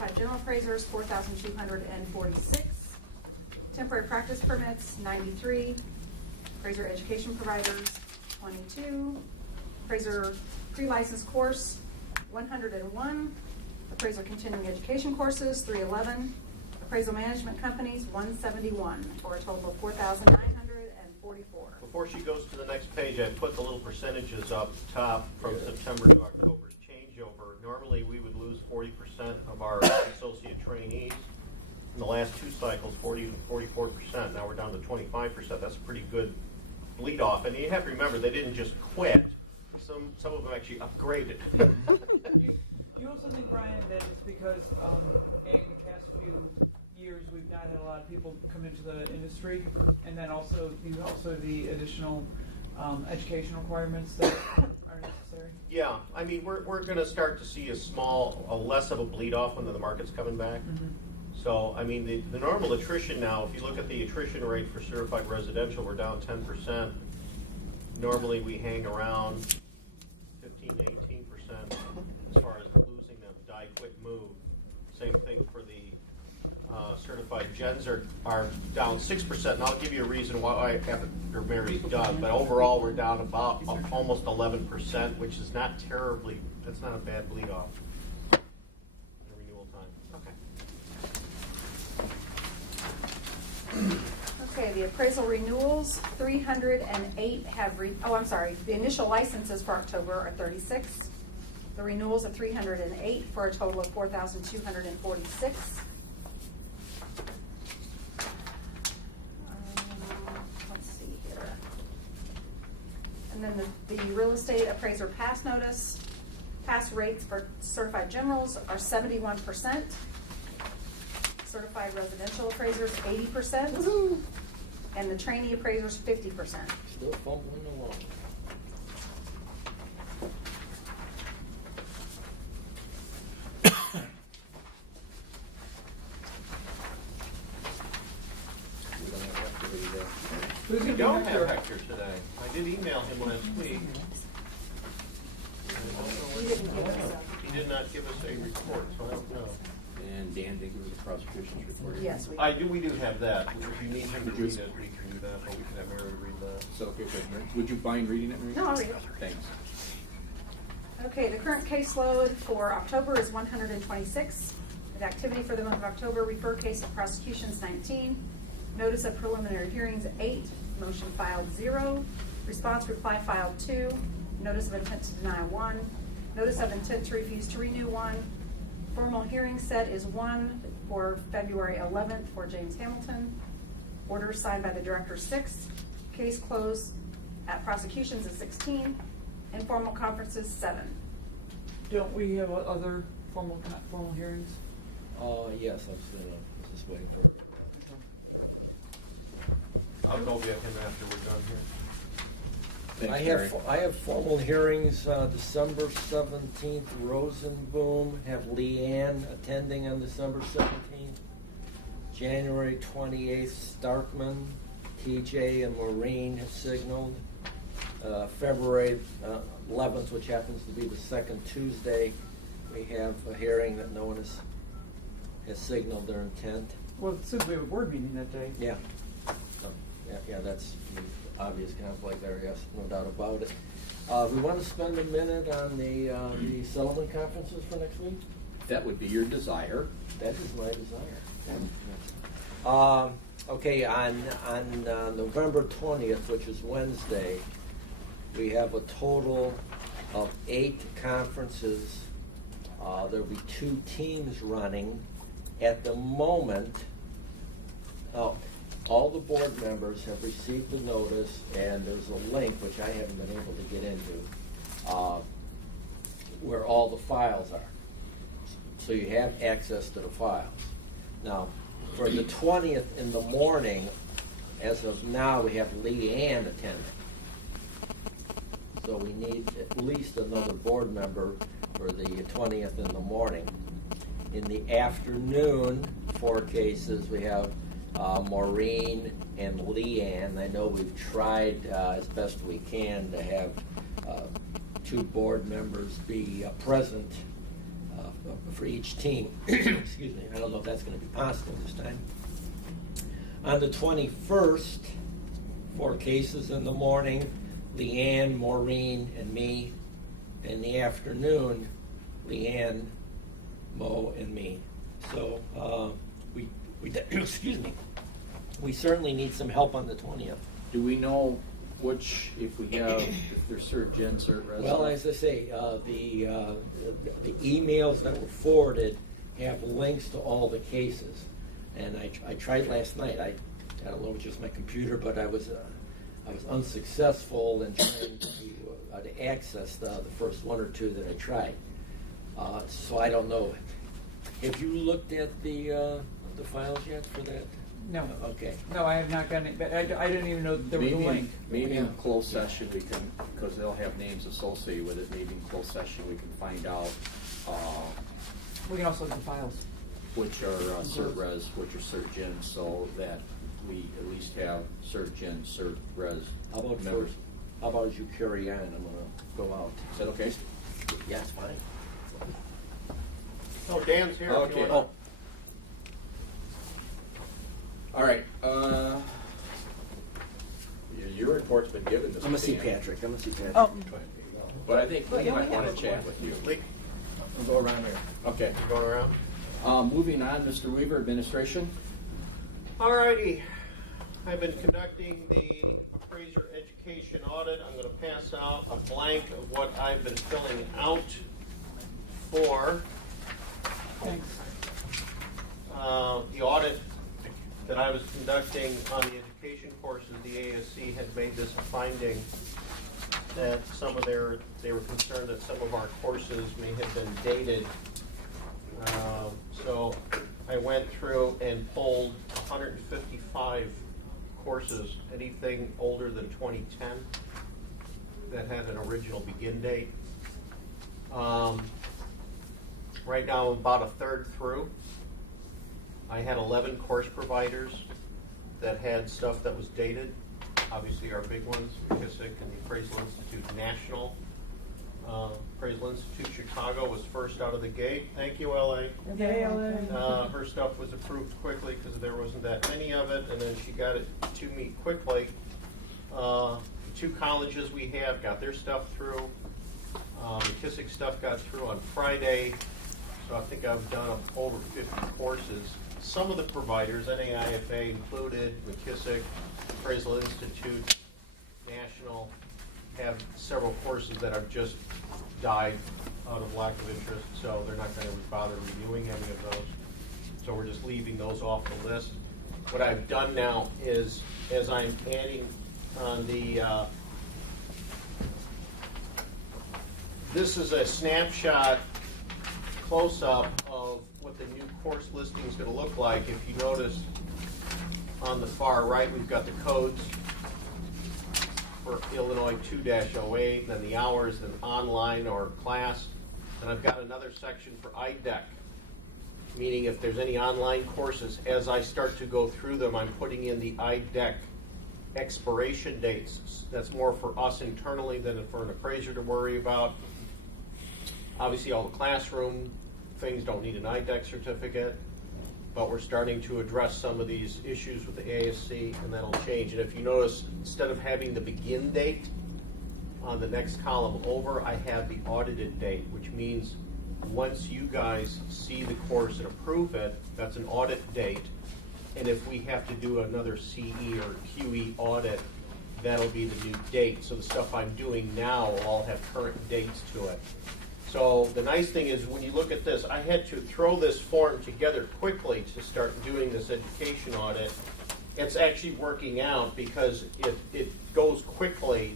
certified general appraisers, 4,246. Temporary practice permits, 93. Appraiser education providers, 22. Appraiser pre-license course, 101. Appraiser continuing education courses, 311. Appraisal management companies, 171, for a total of 4,944. Before she goes to the next page, I put the little percentages up top from September to October's changeover. Normally, we would lose 40% of our associate trainees. In the last two cycles, 40 to 44%. Now we're down to 25%. That's a pretty good bleed off. And you have to remember, they didn't just quit. Some of them actually upgraded. You also think, Brian, that it's because in the past few years we've not had a lot of people come into the industry, and then also the additional education requirements that are necessary? Yeah, I mean, we're going to start to see a less of a bleed off when the market's coming back. Mm-hmm. So, I mean, the normal attrition now, if you look at the attrition rate for certified residential, we're down 10%. Normally, we hang around 15 to 18% as far as losing them, die, quit, move. Same thing for the certified gens are down 6%, and I'll give you a reason why after Mary's done, but overall we're down about almost 11%, which is not terribly, that's not a bad bleed off in renewal time. Okay. Okay, the appraisal renewals, 308 have, the initial licenses for October are 36. The renewals are 308 for a total of 4,246. Let's see here. And then the real estate appraiser pass notice, pass rates for certified generals are 71%. Certified residential appraisers, 80%. Woohoo! And the trainee appraisers, 50%. Still fumbling along. We don't have Hector today. Who's going to We be don't Hector? have Hector today. I did email him last week. He didn't give us a. He did not give us a report, so I don't know. And Dan did give us the prosecution's report. Yes, we. We do have that. If you need him to read it, we can do that, or we can have Mary read that. So, okay, good. Would you mind reading it, Marie? No, I'll read it. Thanks. Okay, the current caseload for October is 126. The activity for the month of October, refer case of prosecutions 19. Notice of preliminary hearings 8. Motion filed 0. Response reply filed 2. Notice of intent to deny 1. Notice of intent to refuse to renew 1. Formal hearing set is 1 for February 11th for James Hamilton. Order signed by the director 6. Case closed at prosecutions is 16. Informal conferences 7. Don't we have other formal hearings? Yes, I'm still just waiting for her. I'll go get him after we're done here. Thanks, I have formal hearings, December 17th, Rosenboom, have Leanne attending on December 17th. January 28th, Starkman, TJ and Maureen have signaled. February 11th, which happens to be the second Tuesday, we have a hearing that no one has signaled their intent. Well, since we have a board meeting that day. Yeah. So, yeah, that's an obvious conflict there, yes, no doubt about it. We want to spend a minute on the settlement conferences for next week? That would be your desire. That is my desire. Okay, on November 20th, which is Wednesday, we have a total of 8 conferences. There'll be 2 teams running. At the moment, all the board members have received the notice, and there's a link, which I haven't been able to get into, where all the files are. So you have access to the files. Now, for the 20th in the morning, as of now, we have Leanne attending. So we need at least another board member for the 20th in the morning. In the afternoon, 4 cases, we have Maureen and Leanne. I know we've tried as best we can to have 2 board members be present for each team. Excuse me, I don't know if that's gonna be possible this time. On the 21st, 4 cases in the morning, Leanne, Maureen, and me. In the afternoon, Leanne, Mo, and me. So, we excuse me, we certainly need some help on the 20th. Do we know which, if they're cert gen, cert res? Well, as I say, the emails that were forwarded have links to all the cases. And I tried last night. I don't know, it was just my computer, but I was unsuccessful in trying to access the first 1 or 2 that I tried. So I don't know. Have you looked at the files yet for that? No. Okay. No, I have not gotten it, but I didn't even know there was a link. Maybe in Yeah. closed session we can, because they'll have names associated with it, maybe in closed session we can find out, We can also look at the files. which are cert res, which are cert gen, so that we at least have cert gen, cert res How about members. first? How about as you carry on? I'm gonna go out. Is that okay? Yeah, it's fine. Oh, Dan's here. if you Okay. wanna- All right, your report's been given this I'm gonna see Dan. Patrick. Oh. But I think But we you might only have want to a chat report. with you. Lee, We'll go around here. Okay. you going around? Moving on, Mr. Weaver, administration. Alrighty, I've been conducting the appraiser education audit. I'm gonna pass out a blank of what I've been filling out for Thanks. the audit that I was conducting on the education courses. The ASC had made this finding that they were concerned that some of our courses may have been dated. So I went through and pulled 155 courses, anything older than 2010 that had an original begin date. Right now, I'm about a third through. I had 11 course providers that had stuff that was dated. Obviously, our big ones, McKissick and the Appraisal Institute National. Appraisal Institute Chicago was first out of the gate. Thank you, LA. Okay, Ellen. Her stuff was approved quickly because there wasn't that many of it, and then she got it to me quickly. 2 colleges we have got their stuff through. McKissick stuff got through on Friday, so I think I've done over 50 courses. Some of the providers, NAIFA included, McKissick, Appraisal Institute, National, have several courses that have just died out of lack of interest, so they're not going to bother reviewing any of those. So we're just leaving those off the list. What I've done now is, as I'm adding on the, this is a snapshot close-up of what the new course listing is going to look like. If you notice on the far right, we've got the codes for Illinois 2-08, then the hours, then online or class. And I've got another section for IDEC, meaning if there's any online courses, as I start to go through them, I'm putting in the IDEC expiration dates. That's more for us internally than for an appraiser to worry about. Obviously, all the classroom things don't need an IDEC certificate, but we're starting to address some of these issues with the ASC, and that'll change. And if you notice, instead of having the begin date on the next column over, I have the audited date, which means once you guys see the course and approve it, that's an audit date. And if we have to do another CE or QE audit, that'll be the new date. So the stuff I'm doing now will all have current dates to it. So the nice thing is, when you look at this, I had to throw this form together quickly to start doing this education audit. It's actually working out because it goes quickly.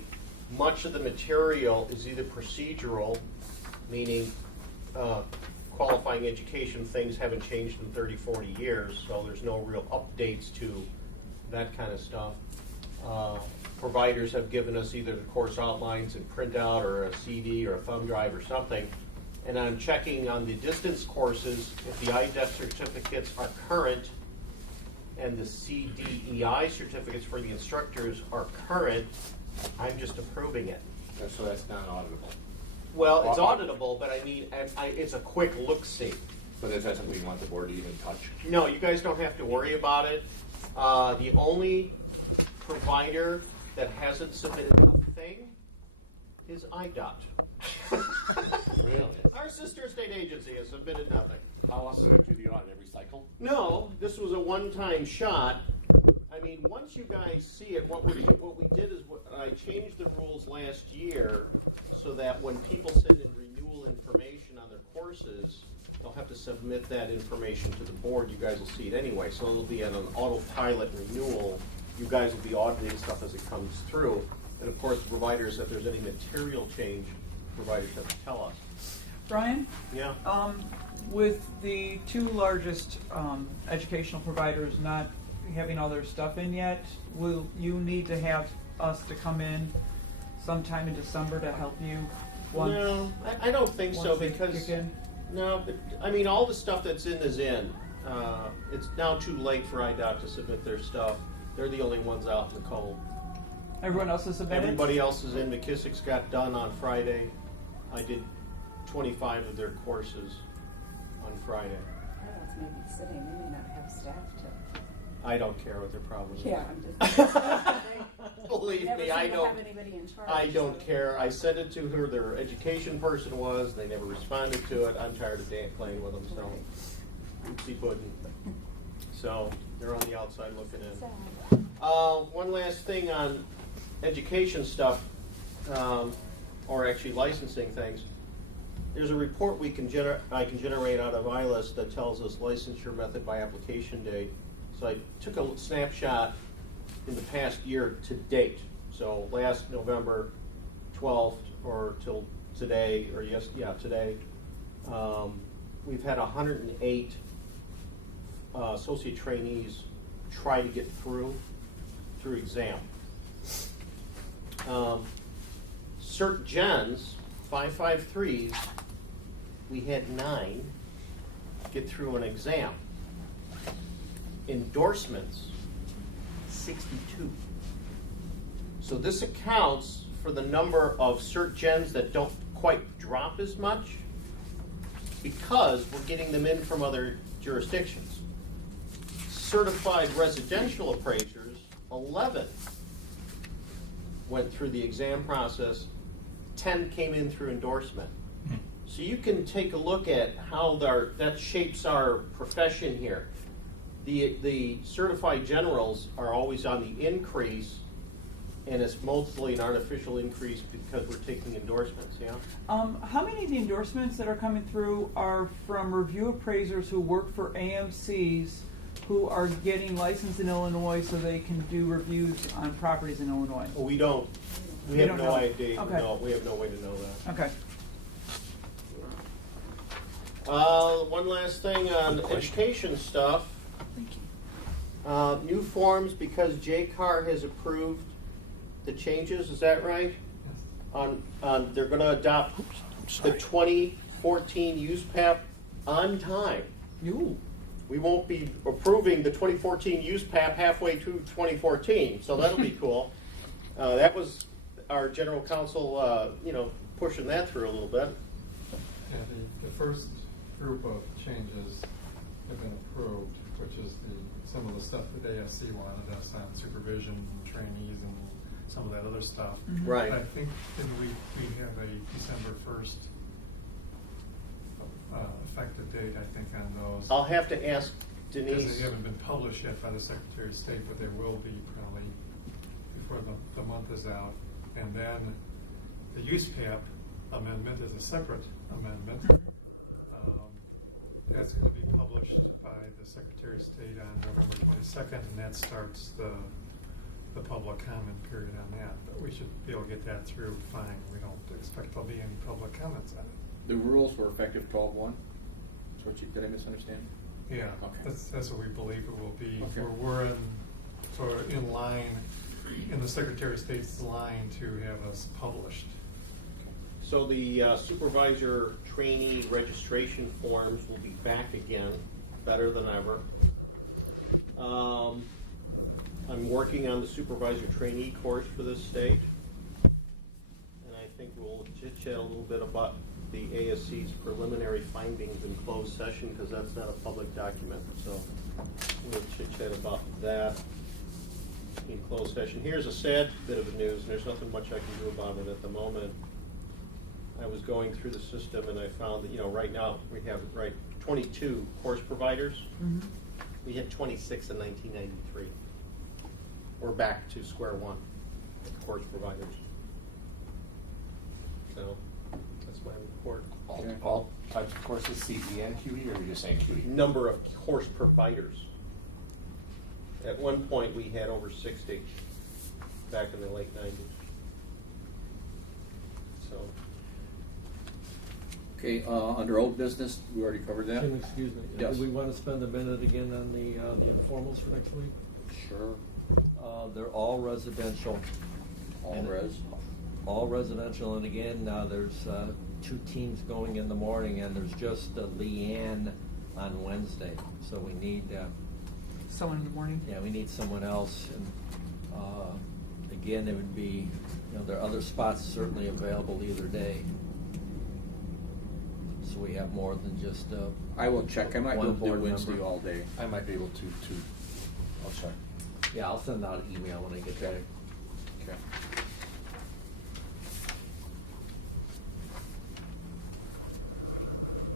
Much of the material is either procedural, meaning qualifying education things haven't changed in 30, 40 years, so there's no real updates to that kind of stuff. Providers have given us either the course outlines in printout or a CD or a thumb drive or something. And I'm checking on the distance courses if the IDEF certificates are current and the CDEI certificates for the instructors are current. I'm just approving it. So that's non-auditable. Well, it's auditable, but I mean, it's a quick look-see. But is that something you want the board to even touch? No, you guys don't have to worry about it. The only provider that hasn't submitted a thing is IDOT. Really? Our sister state agency has submitted nothing. How often do you have to do the audit? Every cycle? No, this was a one-time shot. I mean, once you guys see it, what we did is I changed the rules last year so that when people send in renewal information on their courses, they'll have to submit that information to the board. You guys will see it anyway, so it'll be on an autopilot renewal. You guys will be auditing stuff as it comes through. And of course, the providers, if there's any material change, providers have to tell us. Brian, Yeah. with the two largest educational providers not having all their stuff in yet, will you need to have us to come in sometime in December to help you? No, I don't think so once they because kick in? no, but, I mean all the stuff that's in is in. It's now too late for IDOT to submit their stuff. They're the only ones out in the cold. Everyone else is submitted? Everybody else is in. McKissick's got done on Friday. I did 25 of their courses on Friday. That's maybe sitting, they may not have staff to. I don't care what their problem is. Yeah, I'm just. Believe Never me, seem I to don't. have anybody in charge, I don't so. care. I sent it to who their education person was. They never responded to it. I'm tired of playing with them. So, oopsie pudding. So they're on the outside looking in. Sad. One last thing on education stuff, or actually licensing things. There's a report I can generate out of ILS that tells us licensure method by application date. So I took a snapshot in the past year to date. So last November 12th or till today, or today, we've had 108 associate trainees try to get through exam. Cert Gens, 553s, we had 9 get through an exam. Endorsements, 62. So this accounts for the number of Cert Gens that don't quite drop as much because we're getting them in from other jurisdictions. Certified residential appraisers, 11 went through the exam process, 10 came in through endorsement. So you can take a look at how that shapes our profession here. The certified generals are always on the increase, and it's mostly an artificial increase because we're taking endorsements, yeah? How many of the endorsements that are coming through are from review appraisers who work for AMCs who are getting licensed in Illinois so they can do reviews on properties in Illinois? We don't. We You have don't no know? idea. Okay. No, we have no way to know that. Okay. One last thing on education stuff. Thank you. New forms because JCAR has approved the changes. Is that right? They're going to adopt the 2014 USPAP on time. You. We won't be approving the 2014 USPAP halfway through 2014, so that'll be cool. That was our general counsel, pushing that through a little bit. Yeah, the first group of changes have been approved, which is some of the stuff that ASC wanted us on supervision, trainees, and some of that other stuff. Mhm. Right. I think we have a December 1st effective date, I think, on those. I'll have to ask Because Denise. they haven't been published yet by the Secretary of State, but they will be probably before the month is out. And then the USPAP amendment is a separate amendment. That's going to be published by the Secretary of State on November 22nd, and that starts the public comment period on that. But we should be able to get that through fine. We don't expect there'll be any public comments on it. The rules were effective 12/1? Is what did I misunderstand? Yeah, Okay. that's what we believe it will be. Okay. We're in line, in the Secretary of State's line to have us published. So the supervisor trainee registration forms will be back again, better than ever. I'm working on the supervisor trainee course for this state, and I think we'll we'll chit-chat a little bit about the ASC's preliminary findings in closed session, because that's not a public document, so we'll chit-chat about that in closed session. Here's a sad bit of news, and there's nothing much I can do about it at the moment. I was going through the system and I found that, right now, we have, 22 course providers. We had 26 in 1993. We're back to square one with course providers. So, that's my report. All types of courses, CE and QE, or are you just saying QE? Number of course providers. At one point, we had over 60 back in the late 90s. So, Okay, under old business, we already covered that? Tim, excuse me. Yes. Do we want to spend a minute again on the informals for next week? Sure. They're all residential. All residential, and again, there's 2 teams going in the morning, and there's just Leanne on Wednesday. So we need, Someone in the morning. we need someone else. And again, it would be, there are other spots certainly available either day. So we have more than just I will check. I might one do board Wednesday member. all day. I might be able to, I'll check. Yeah, I'll send out an email when I get back. Okay.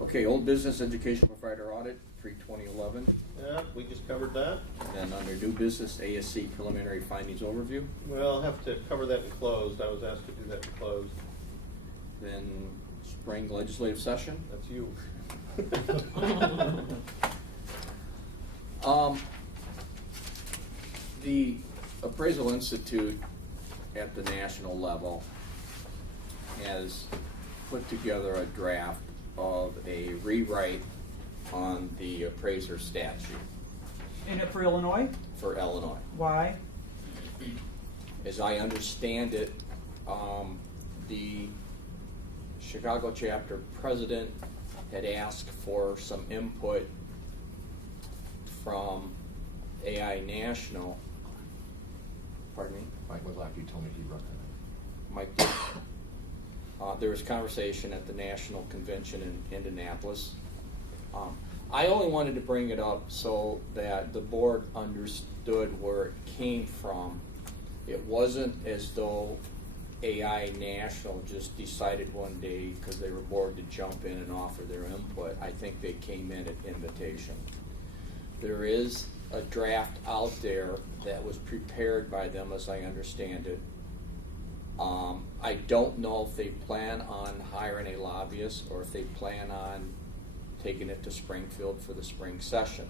Okay, old business education provider audit, pre-2011. yeah, we just covered that. And under new business, ASC preliminary findings overview. Well, I'll have to cover that in closed. I was asked to do that in closed. Then spring legislative session. That's you. The Appraisal Institute at the national level has put together a draft of a rewrite on the appraiser statute For Illinois? for Illinois. Why? As I understand it, the Chicago chapter president had asked for some input from AI National. Pardon me? Mike Woodlocky told me he wrote that. Mike did. There was conversation at the national convention in Indianapolis. I only wanted to bring it up so that the board understood where it came from. It wasn't as though AI National just decided one day because they were bored to jump in and offer their input. I think they came in at invitation. There is a draft out there that was prepared by them, as I understand it. I don't know if they plan on hiring a lobbyist or if they plan on taking it to Springfield for the spring session.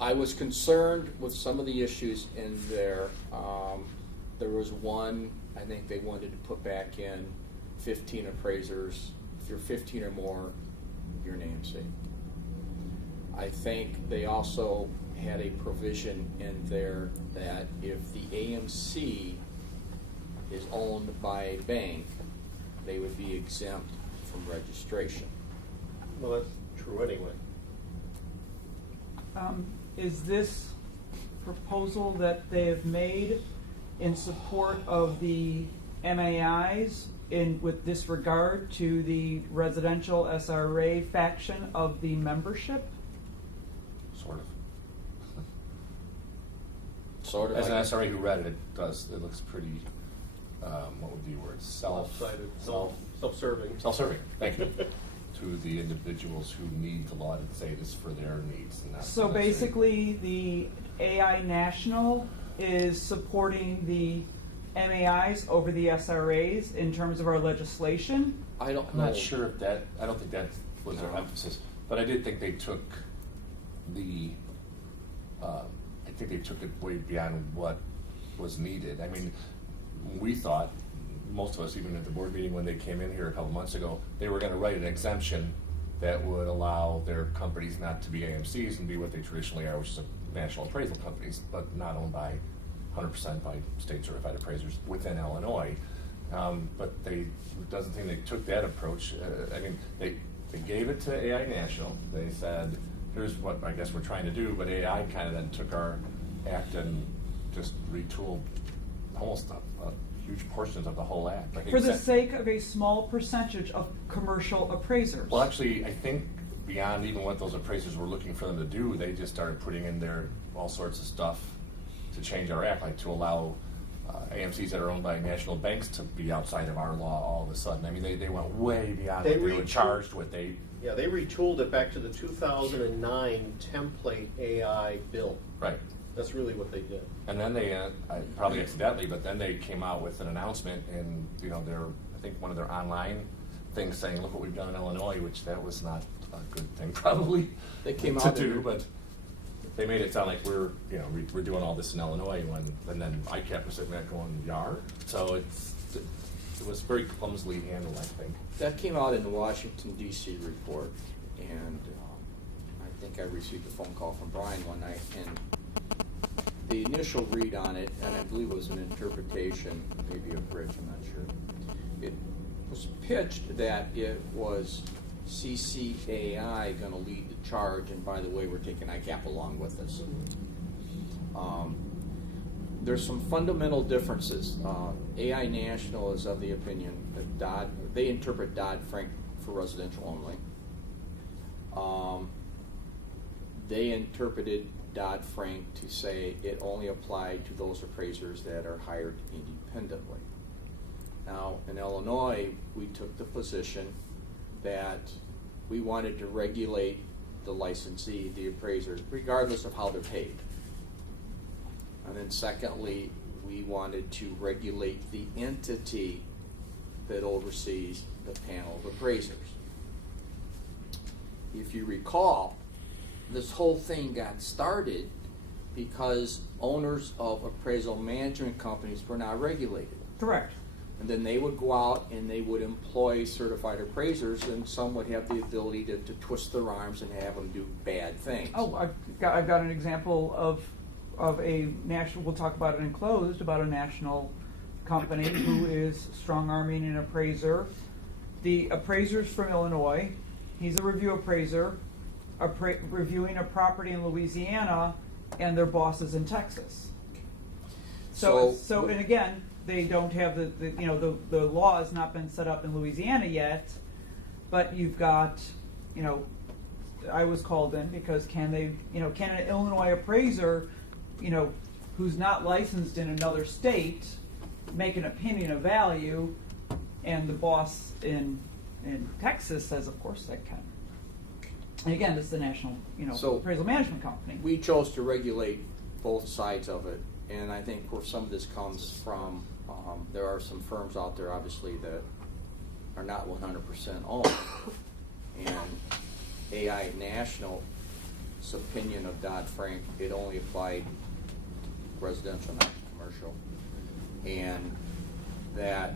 I was concerned with some of the issues in there. There was one, I think they wanted to put back in 15 appraisers. If you're 15 or more, your namesake. I think they also had a provision in there that if the AMC is owned by a bank, they would be exempt from registration. Well, that's true anyway. Is this proposal that they have made in support of the MAIs with disregard to the residential SRA faction of the membership? Sort of. Sort of As an like- SRA who read it, it looks pretty, what would be the word? Self-sided, self-serving. Self-serving, thank you. To the individuals who need the law to say this for their needs and not. So necessarily- basically, the AI National is supporting the MAIs over the SRAs in terms of our legislation? I don't I'm know. not sure if that, I don't think that was their No. emphasis, but I did think they took the, I think they took it way beyond what was needed. I mean, we thought, most of us, even at the board meeting when they came in here a couple months ago, they were gonna write an exemption that would allow their companies not to be AMCs and be what they traditionally are, which is national appraisal companies, but not owned by 100% by state certified appraisers within Illinois. But it doesn't think they took that approach. I mean, they gave it to AI National. They said, here's what I guess we're trying to do, but AI kind of then took our act and just retooled almost huge portions of the whole act. Like For the exact- sake of a small percentage of commercial appraisers. Well, actually, I think beyond even what those appraisers were looking for them to do, they just started putting in there all sorts of stuff to change our act, like to allow AMCs that are owned by national banks to be outside of our law all of a sudden. I mean, they went way beyond what they were charged with. They retooled it back to the 2009 template AI bill. right. That's really what they did. And then they, probably accidentally, but then they came out with an announcement in, I think one of their online things saying, look what we've done in Illinois, which that was not a good thing probably They came to out do, and- but they made it sound like we're doing all this in Illinois and then ICAP was sitting there going, yar? So it was very clumsily handled, I think. That came out in the Washington DC report, and I think I received a phone call from Brian one night, and the initial read on it, and I believe it was an interpretation, maybe a bridge, I'm not sure. It was pitched that it was CCAI going to lead the charge, and by the way, we're taking ICAP along with us. There's some fundamental differences. AI National is of the opinion that they interpret Dodd-Frank for residential only. They interpreted Dodd-Frank to say it only applied to those appraisers that are hired independently. Now, in Illinois, we took the position that we wanted to regulate the licensee, the appraisers, regardless of how they're paid. And then secondly, we wanted to regulate the entity that oversees the panel of appraisers. If you recall, this whole thing got started because owners of appraisal management companies were not regulated. Correct. And then they would go out and they would employ certified appraisers, and some would have the ability to twist their arms and have them do bad things. Oh, I've got an example of a national, we'll talk about it in closed, about a national company who is strong-arming an appraiser. The appraiser's from Illinois. He's a review appraiser, reviewing a property in Louisiana, and their boss is in Texas. So and again, they don't have the law has not been set up in Louisiana yet, but you've got, I was called in because can an Illinois appraiser, who's not licensed in another state, make an opinion of value, and the boss in Texas says, of course they can. And again, this is the national, So appraisal management company. we chose to regulate both sides of it, and I think where some of this comes from, there are some firms out there, obviously, that are not 100% owned, and AI National's opinion of Dodd-Frank, it only applied residential, not commercial, and that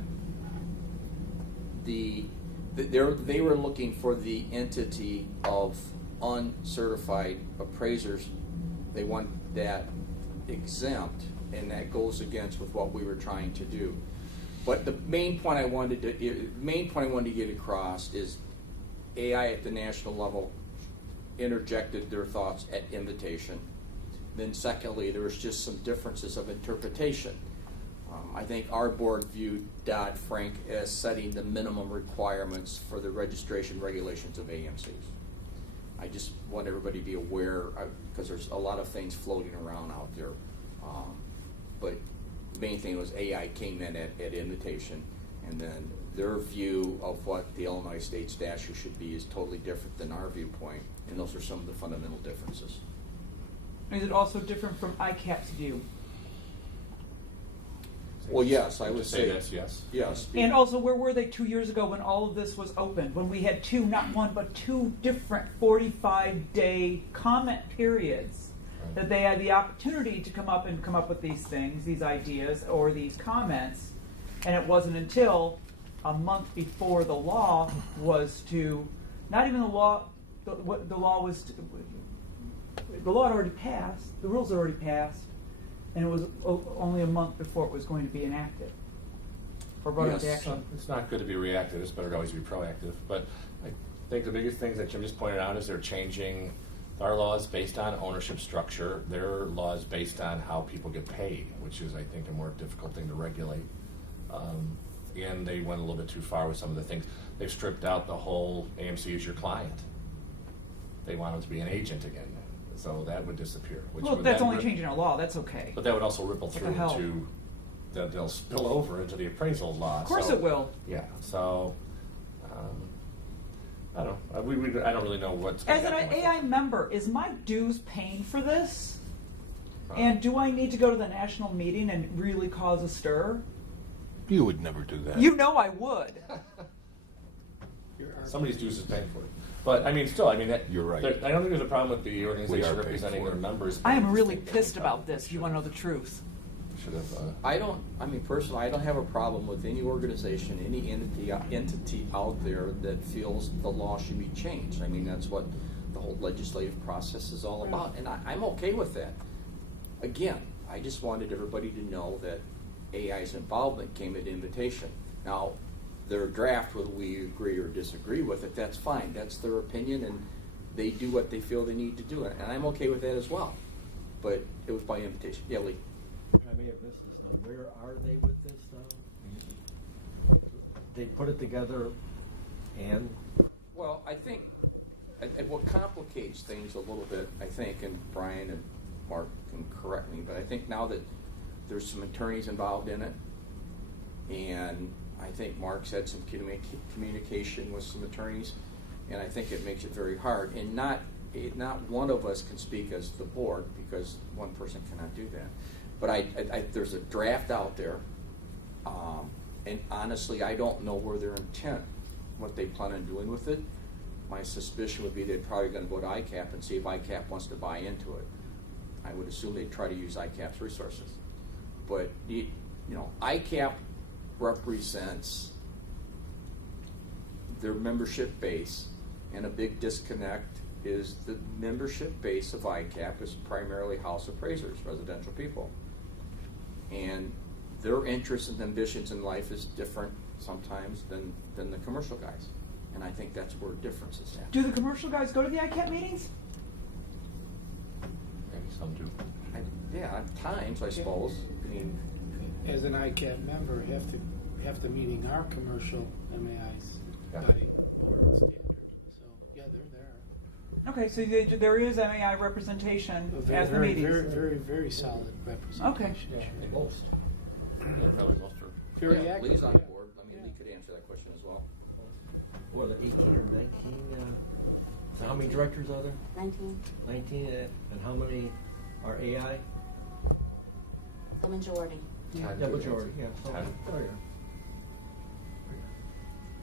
they were looking for the entity of uncertified appraisers. They want that exempt, and that goes against with what we were trying to do. But the main point I wanted to get across is AI at the national level interjected their thoughts at invitation. Then secondly, there was just some differences of interpretation. I think our board viewed Dodd-Frank as setting the minimum requirements for the registration regulations of AMCs. I just want everybody to be aware, because there's a lot of things floating around out there. But the main thing was AI came in at invitation, and then their view of what the Illinois state statute should be is totally different than our viewpoint, and those are some of the fundamental differences. Is it also different from ICAP's view? Well, yes, I would say that's yes. yes. And also, where were they 2 years ago when all of this was open? When we had not one, but two different 45-day comment periods that they had the opportunity to come up with these things, these ideas, or these comments, and it wasn't until a month before the law was to, not even the law, the law had already passed, the rules had already passed, and it was only a month before it was going to be enacted or brought into action. It's not good to be reactive. It's better to always be proactive. But I think the biggest things that Jim just pointed out is they're changing our laws based on ownership structure. Their laws based on how people get paid, which is, I think, a more difficult thing to regulate. And they went a little bit too far with some of the things. They've stripped out the whole AMC is your client. They want them to be an agent again. So that would disappear. Which Well, would that's then only changing our law, that's okay. But that would also ripple What the through hell? into, that they'll spill over into the appraisal law. Of course So, it will. Yeah, so, I don't know. I don't really know what's going As to an happen with AI it. member, is my dues paying for this? Uh, And do I need to go to the national meeting and really cause a stir? You would never do that. You know I would. Somebody's dues is paying for it. But, I mean, still, I mean, that. You're right. I don't think there's a problem with the We are organization paying representing for their it. members. I am but really think that pissed they about probably this, you wanna know the truth. Should have, I mean, personally, I don't have a problem with any organization, any entity out there that feels the law should be changed. I mean, that's what the whole legislative process is all about, and I'm okay with that. Again, I just wanted everybody to know that AI's involvement came at invitation. Now, their draft, whether we agree or disagree with it, that's fine. That's their opinion, and they do what they feel they need to do, and I'm okay with that as well. But it was by invitation. Yeah, Lee. I may have missed this now. Where are they with this now? They put it together and Well, I think, and what complicates things a little bit, I think, and Brian and Mark can correct me, but I think now that there's some attorneys involved in it, and I think Mark's had some communication with some attorneys, and I think it makes it very hard. And not one of us can speak as the board, because one person cannot do that. But there's a draft out there, and honestly, I don't know where their intent, what they plan on doing with it. My suspicion would be they're probably going to go to ICAP and see if ICAP wants to buy into it. I would assume they'd try to use ICAP's resources. But, ICAP represents their membership base, and a big disconnect is the membership base of ICAP is primarily house appraisers, residential people. And their interests and ambitions in life is different sometimes than the commercial guys. And I think that's where difference is at. Do the commercial guys go to the ICAP meetings? maybe some do. Yeah, at times, I suppose. I mean, As an ICAP member, have to meeting our commercial MAIs Yeah. by board and standard. So, yeah, they're there. Okay, so there is MAI representation A at the very, meetings. very, very, very solid representation. Okay. most. They're probably most true. Very yeah, active. Lee's on yeah. board. I mean, Yeah. Lee could answer that question as well. What, 18 or 19? So how many directors are there? 19, 19, and how many are AI? the majority. Yeah, majority, yeah. So- Ten. Oh, yeah.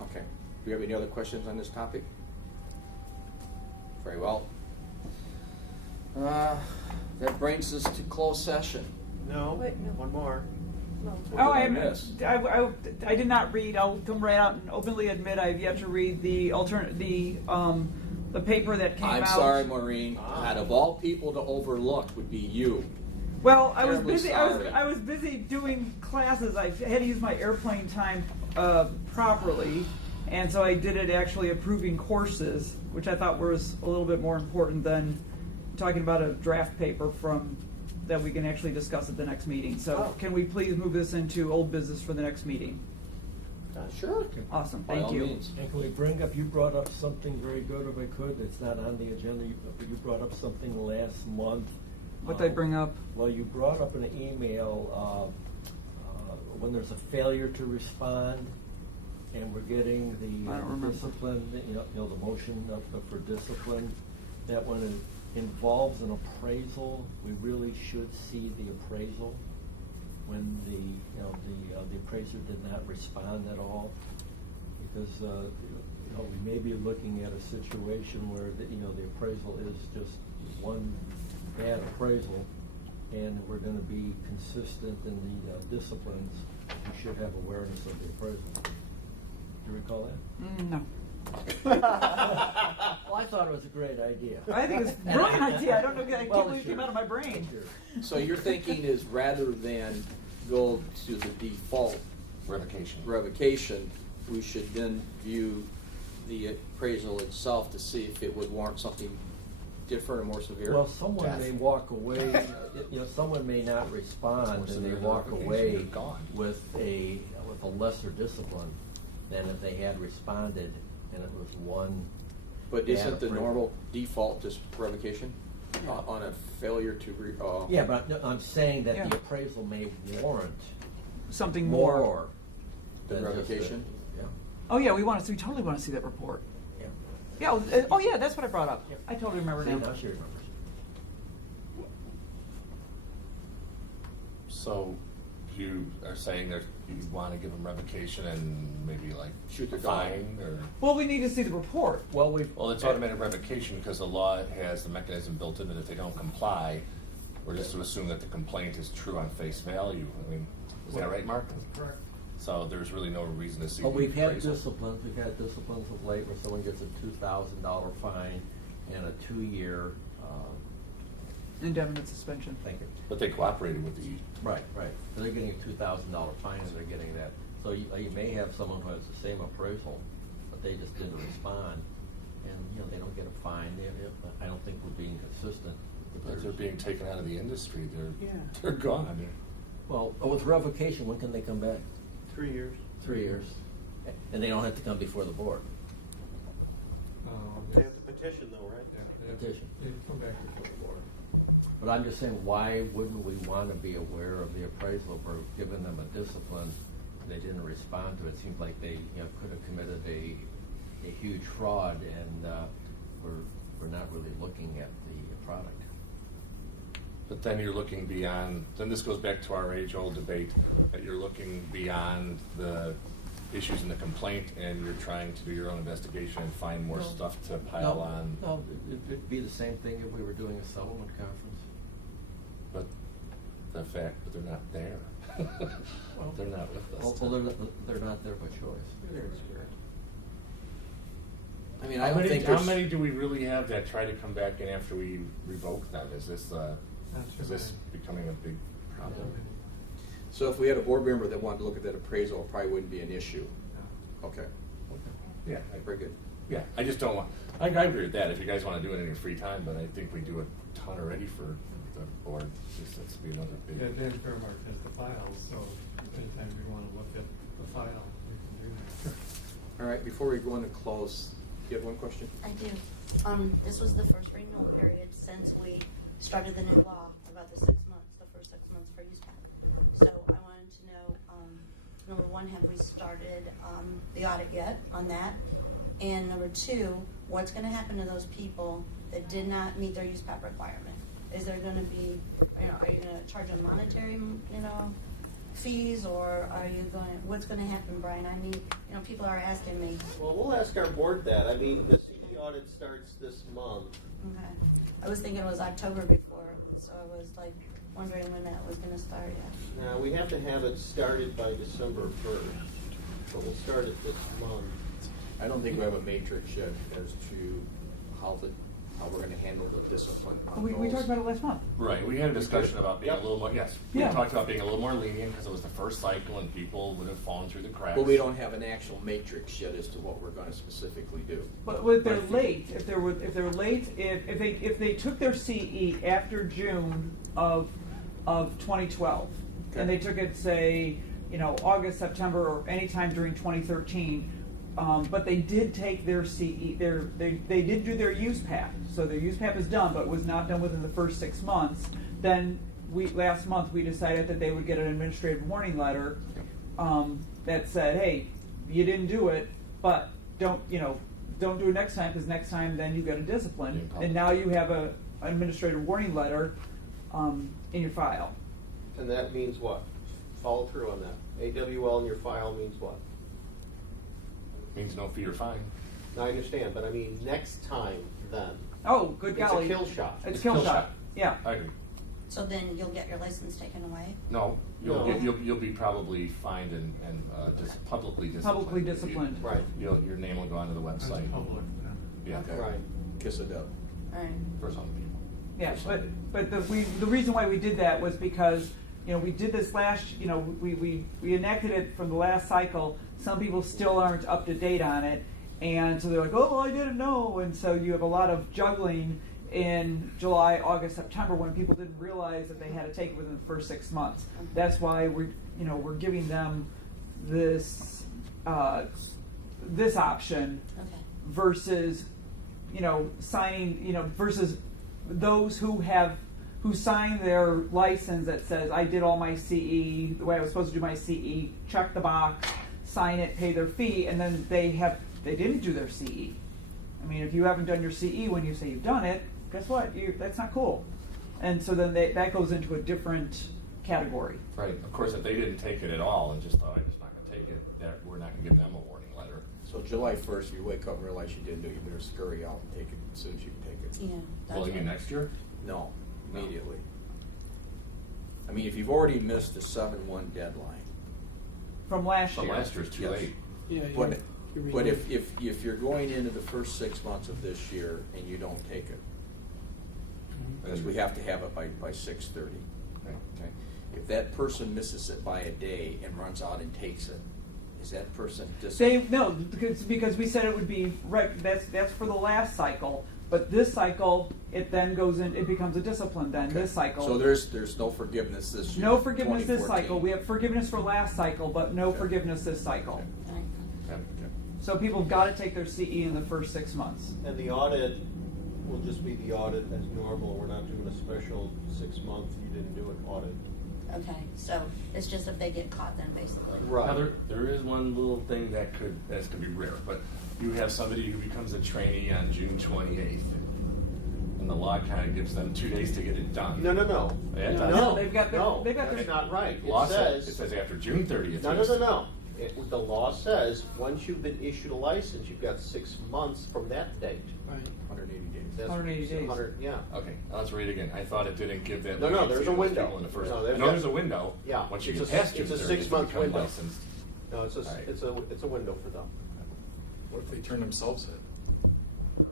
Okay. Do you have any other questions on this topic? Very well. That brings us to closed session. No, Wait, no. one more. No. Oh, What did I miss? I did not read. I'll come right out and openly admit I've yet to read the the paper that came I'm out. sorry, Maureen. Out of all people to overlook would be you. Well, I was Terribly busy. sorry. I was busy doing classes. I had to use my airplane time properly, and so I did it actually approving courses, which I thought was a little bit more important than talking about a draft paper that we can actually discuss at the next meeting. So, can we please move this into old business for the next meeting? Sure. Awesome. By Thank all you. means. And can we bring up, you brought up something very good, if I could, it's not on the agenda, you brought up something last month. What did I bring up? Well, you brought up in an email, when there's a failure to respond, and we're getting the I don't remember. discipline, the motion for discipline, that when it involves an appraisal, we really should see the appraisal when the appraiser did not respond at all, because we may be looking at a situation where the appraisal is just one bad appraisal, and we're going to be consistent in the disciplines. We should have awareness of the appraisal. Do you recall that? No. Well, I thought it was a great idea. I think it's a brilliant idea. I don't know. I can't Well, believe it came sure. out of my brain. Sure. So your thinking is rather than go to the default revocation, we should then view the appraisal itself to see if it would warrant something different or more severe? Well, someone may walk away, someone may not respond, and they walk away with a a lesser discipline than if they had responded and it was one. But bad isn't the appraisal. normal default just revocation on a failure to Yeah, but I'm saying that Yeah. the appraisal may warrant Something more. more than than just revocation? Yeah, Oh yeah, we totally want to see that report. yeah. Yeah. Oh yeah, that's what I brought up. I totally remember See, now. now she remembers. So you are saying that you want to give them revocation and maybe like Shoot the fine or? Well, we need to see the report. Well, we've. Well, it's automatic revocation because the law has the mechanism built in that if they don't comply, we're just to assume that the complaint is true on face value. I mean, is that right, Mark? Correct. So there's really no reason to see. But the we've had appraisal. disciplines, of late where someone gets a $2,000 fine and a 2-year, Indefinite suspension. thank you. But they cooperated with the. Right, right. So they're getting a $2,000 fine and they're getting that. So you may have someone who has the same appraisal, but they just didn't respond, and, they don't get a fine. I don't think we're being consistent. But they're being taken out of the industry. Yeah. They're gone. I mean, Well, with revocation, when can they come back? 3 years. 3 years. And they don't have to come before the board. They have to petition though, right? Yeah, they have to- Petition. they come back before the board. But I'm just saying, why wouldn't we want to be aware of the appraisal if we're giving them a discipline? They didn't respond to it. Seems like they, could have committed a huge fraud, and we're not really looking at the product. but then you're looking beyond. Then this goes back to our age-old debate that you're looking beyond the issues in the complaint, and you're trying to do your own investigation and find more No. stuff to pile on. No, it'd be the same thing if we were doing a settlement conference. But the fact that they're not there. They're not with us. Well, they're not there by choice. They're in spirit. I mean, How I don't many, think how there's. many do we really have that try to come back in after we revoke them? Is this becoming a big problem? So if we had a board member that wanted to look at that appraisal, it probably wouldn't be an issue. No. Okay, Yeah, very good. yeah. I just don't want. I agree with that. If you guys want to do it in your free time, but I think we do a ton already for the board. Just that's be another big. Yeah, Dan Fairmark has the files, so anytime we want to look at the file, we can do that. All right, before we go into close, you have one question? I do. This was the first renewal period since we started the new law about the 6 months, the first 6 months for use pack. So I wanted to know, number one, have we started the audit yet on that? And number two, what's going to happen to those people that did not meet their use pack requirement? Is there going to be, are you going to charge them monetary, fees, or are you going? What's going to happen, Brian? I need, people are asking me. Well, we'll ask our board that. I mean, the CE audit starts this month. Okay. I was thinking it was October before, so I was like wondering when that was going to start yet. Now, we have to have it started by December 1st, but we'll start it this month. I don't think we have a matrix yet as to how we're gonna handle the discipline on We those. talked about it last month. Right, we had a discussion about being a Yep. little more, yes, we Yeah. talked about being a little more lenient because it was the first cycle and people would have fallen through the cracks. But we don't have an actual matrix yet as to what we're gonna specifically do. But if they're late, if they took their CE after June of 2012, and they took it, say, August, September, or any time during 2013, but they did take their CE, they did do their use pack, so their use pack is done, but was not done within the first 6 months. Then last month we decided that they would get an administrative warning letter that said, hey, you didn't do it, but don't do it next time, because next time then you get a discipline, and now you have an administrative warning letter in your file. And that means what? Follow through on that. AWL in your file means what? Means no fee or fine. Now, I understand, but I mean, next time then. Oh, good It's golly. a kill shot. It's kill shot. Yeah. I agree. So then you'll get your license taken away? No, No. you'll be probably fined and publicly disciplined. Publicly disciplined. Right. Your name will go onto the It's website. public then. Yeah, Okay. Right. Kiss a dub. All right. for some people. Yeah, but the reason why we did that was because, we did this last, we enacted it from the last cycle. Some people still aren't up to date on it. And so they're like, oh, I didn't know. And so you have a lot of juggling in July, August, September when people didn't realize that they had to take it within the first 6 months. That's why we're giving them this, this option Okay. versus, signing, versus those who sign their license that says, I did all my CE, the way I was supposed to do my CE, check the box, sign it, pay their fee, and then they didn't do their CE. I mean, if you haven't done your CE when you say you've done it, guess what? That's not cool. And so then that goes into a different category. Right, of course, if they didn't take it at all and just thought, I'm just not gonna take it, we're not gonna give them a warning letter. So July 1st, if you wake up and realize you didn't do it, you better scurry out and take it as soon as you can take it. Yeah. that's Well, you mean what- next year? No, immediately. I mean, if you've already missed the 7/1 deadline, From last But year. last year's too Yes. late. Yeah, but, you're but renewing. if you're going into the first 6 months of this year and you don't take it, because we have to have it by 6:30. Right. Okay? If that person misses it by a day and runs out and takes it, is that person No, because we said it would be, that's for the last cycle, but this cycle, it then goes in, it becomes a discipline then, this cycle. So there's no forgiveness this year? No forgiveness this 2014. cycle. We have forgiveness for last cycle, but no Okay. forgiveness this cycle. Right. Okay. So people have got to take their CE in the first 6 months. And the audit will just be the audit as normal. We're not doing a special 6-month, you didn't do an audit. Okay, so it's just if they get caught then, basically. Now, there is one little thing that's could be rare, but you have somebody who becomes a trainee on June 28th, and the law kind of gives them 2 days to get it done. No. Yeah, it does. No, they've got their- No, they've got that's their- not right. Law It says, says, after June 30th. no. The law says, once you've been issued a license, you've got 6 months from that date. Right. 180 days. That's 180 days. yeah. Okay, now let's read it again. I thought it didn't give that. No, leniency there's a to those window. people in the first. No, I they've know got- there's a window. Yeah. Once you It's get a- past June it's a 30th, 6-month you become window. licensed. No, it's Right. it's a window for them. What if they turn themselves in?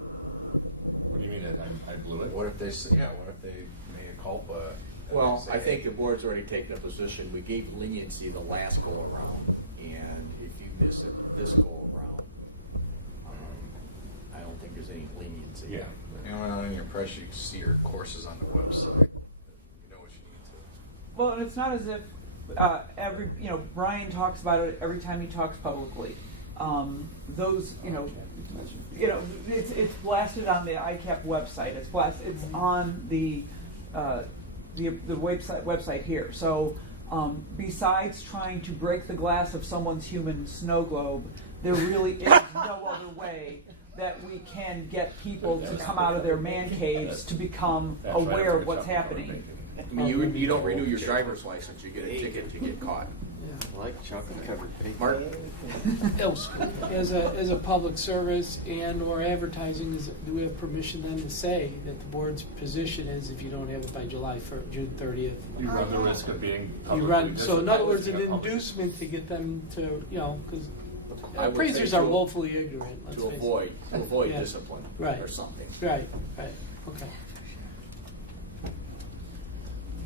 What do you mean? I blew it? What if they say, yeah, what if they made a culpa? and Well, they I say, think the board's already taken a position. We gave leniency the last go around, and if you miss it this go around, I don't think there's any leniency. Yeah. You know, on your press, you see your courses on the website. You know what you need to. Well, and it's not as if Brian talks about it every time he talks publicly. Those, it's blasted on the ICAP website. It's on the website here. So besides trying to break the glass of someone's human snow globe, there really is no other way that we can get people to come out of their man caves to become That's right, aware I of what's forgot about happening. I mean, you don't renew your driver's license, you get a ticket, you get caught. Like chocolate covered bacon. Mark? As a public service and/or advertising, do we have permission then to say that the board's position is if you don't have it by June 30th? You run the risk of being. You publicly run, so in other words, an disciplined. inducement to get them to, because I would say appraisers are to- woefully ignorant, let's To face it. avoid Yeah. discipline Right. or something. Right, okay.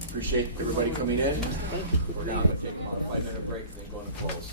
Appreciate everybody coming in. Thank you. We're now going to take about a 5-minute break, then go into close.